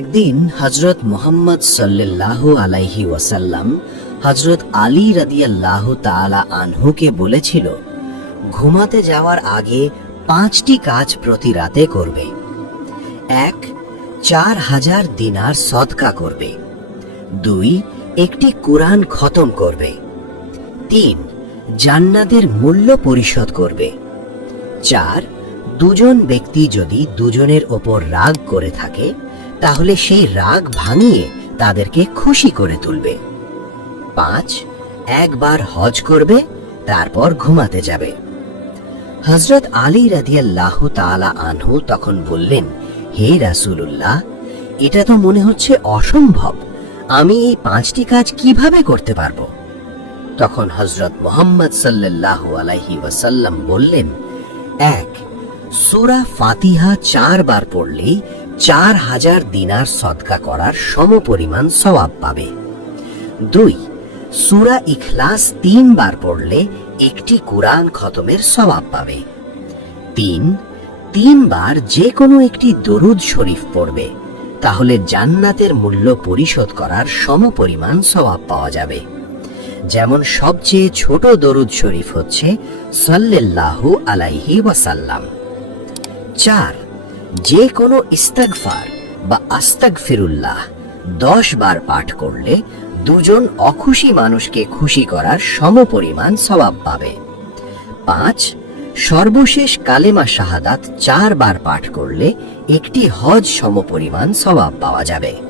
একদিন হজরত মোহাম্মদ সাল্লাল্লাহু আলাইহি ওয়াসাল্লাম হজরত আলী রাদিয়াল্লাহ তাআলা আনহুকে বলেছিল, ঘুমাতে যাওয়ার আগে পাঁচটি কাজ প্রতি রাতে করবে। এক, চার হাজার দিনার সদকা করবে। দুই, একটি কোরআন খতম করবে। তিন, জান্নাতের মূল্য পরিশোধ করবে। চার, দুজন ব্যক্তি যদি দুজনের ওপর রাগ করে থাকে তাহলে সেই রাগ ভাঙিয়ে তাদেরকে খুশি করে তুলবে। পাঁচ, একবার হজ করবে, তারপর ঘুমাতে যাবে। হজরত আলী রাদিয়াল্লাহ তাআলা আনহু তখন বললেন, হে রাসূলুল্লাহ, এটা তো মনে হচ্ছে অসম্ভব। আমি এই পাঁচটি কাজ কীভাবে করতে পারব? তখন হজরত মোহাম্মদ সাল্লাল্লাহু আলাইহি ওয়াসাল্লাম বললেন, এক, সূরা ফাতিহা চারবার পড়লেই চার হাজার দিনার সদকা করার সমপরিমাণ সওয়াব পাবে। দুই, সুরা ইখলাস তিনবার পড়লে একটি কোরআন খতমের সওয়াব পাবে। তিন, তিনবার যে কোনো একটি দরুদ শরীফ পড়বে, তাহলে জান্নাতের মূল্য পরিশোধ করার সমপরিমাণ সওয়াব পাওয়া যাবে। যেমন সবচেয়ে ছোট দরুদ শরীফ হচ্ছে সাল্লাল্লাহু আলাইহি ওয়াসাল্লাম। চার যে কোনো ইস্তাগফার বা আস্তাগফিরুল্লাহ দশ বার পাঠ করলে দুজন অখুশি মানুষকে খুশি করার সমপরিমাণ স্বভাব পাবে। পাঁচ, সর্বশেষ কালেমা শাহাদাত চারবার পাঠ করলে একটি হজ সমপরিমাণ স্বভাব পাওয়া যাবে।